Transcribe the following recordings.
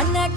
Anna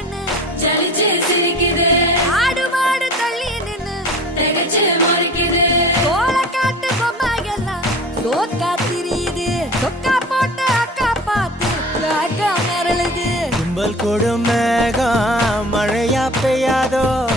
கண்ணு. ஜலிச்சு சிரிக்குது. ஆடு மாடு தள்ளி நின்னு. தகச்சு முறிக்குது. கோல காட்டு பொம்மை எல்லாம் தோக்கா திரியுது. தொக்கா போட்டு அக்கா மழையா பெய்யாதோ?